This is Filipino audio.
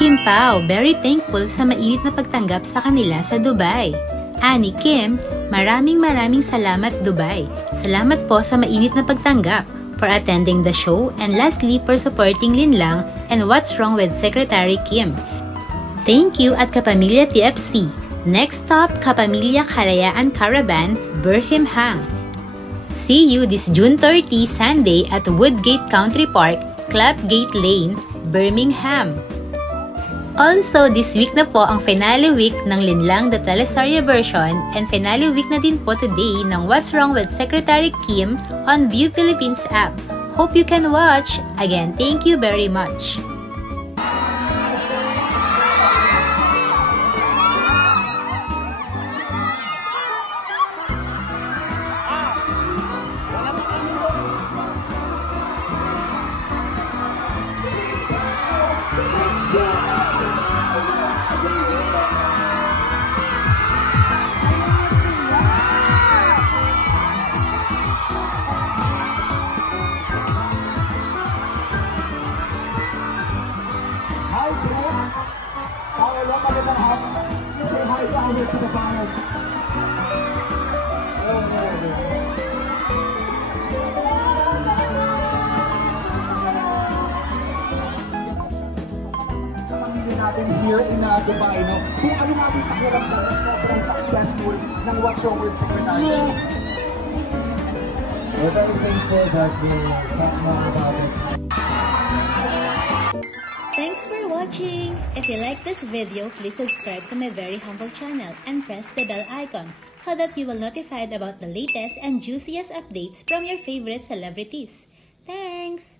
Kim Pao, very thankful sa mainit na pagtanggap sa kanila sa Dubai. Annie Kim, maraming salamat Dubai. Salamat po sa mainit na pagtanggap, for attending the show, and lastly for supporting Linlang and What's Wrong with Secretary Kim. Thank you at Kapamilya TFC. Next stop, Kapamilya Kalayaan Caravan, Birmingham. See you this June 30, Sunday at Woodgate Country Park, Clapgate Lane, Birmingham. Also, this week na po ang finale week ng Linlang the Teleserye version and finale week na din po today ng What's Wrong with Secretary Kim on View Philippines app. Hope you can watch. Again, thank you very much. Hi, Kim. Paolo, magandang hapon. You say hi to our Pilipinas. Pamilya natin here in Dubai, no? Kung ano nga yung pakiramdam na sobrang successful ng What's Wrong with Secretary. Yes. We're very thankful that we talk more about it. Thanks for watching! If you like this video, please subscribe to my very humble channel and press the bell icon so that you will be notified about the latest and juiciest updates from your favorite celebrities. Thanks!